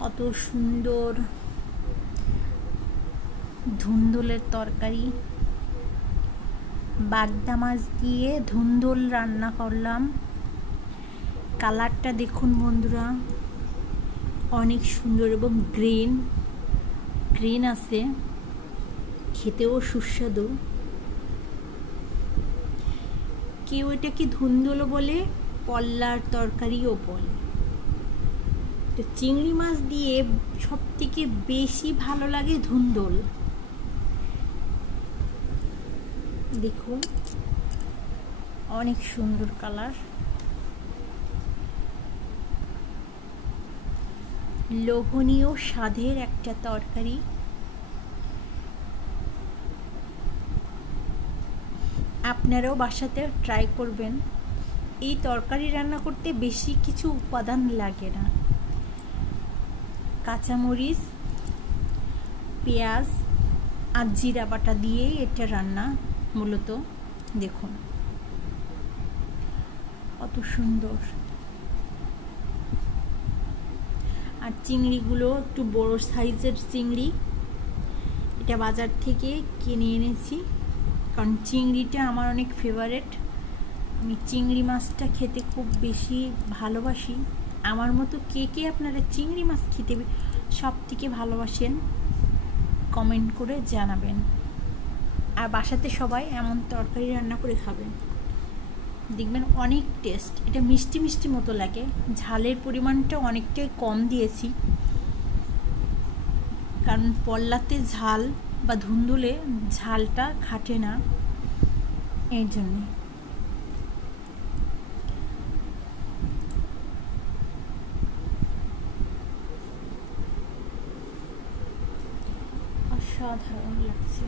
কত সুন্দর ধুন্দুলের তরকারি, বাগদা মাছ দিয়ে ধুন্দুল রান্না করলাম। কালারটা দেখুন বন্ধুরা, অনেক সুন্দর এবং গ্রিন আছে, খেতেও সুস্বাদু। কেউ এটাকে ধুন্দুল বলে, পল্লার তরকারিও বলে। তো চিংড়ি মাছ দিয়ে সব থেকে বেশি ভালো লাগে ধুন্দুল। দেখুন অনেক সুন্দর কালার, লোভনীয় স্বাদের একটা তরকারি। আপনারাও বাসাতে ট্রাই করবেন। এই তরকারি রান্না করতে বেশি কিছু উপাদান লাগে না, কাঁচামরিচ, পেঁয়াজ আর জিরা বাটা দিয়ে এটা রান্না মূলত। দেখুন কত সুন্দর। আর চিংড়িগুলো একটু বড় সাইজের চিংড়ি, এটা বাজার থেকে কিনে এনেছি, কারণ চিংড়িটা আমার অনেক ফেভারেট। আমি চিংড়ি মাছটা খেতে খুব বেশি ভালোবাসি। আমার মতো কে কে আপনারা চিংড়ি মাছ খেতে সব থেকে ভালোবাসেন কমেন্ট করে জানাবেন। আর বাসাতে সবাই এমন তরকারি রান্না করে খাবেন, দেখবেন অনেক টেস্ট। এটা মিষ্টি মিষ্টি মতো লাগে, ঝালের পরিমাণটা অনেকটাই কম দিয়েছি, কারণ পল্লাতে ঝাল বা ধুন্দুলে ঝালটা খাটে না, এই জন্য। অসাধারণ লাগছে।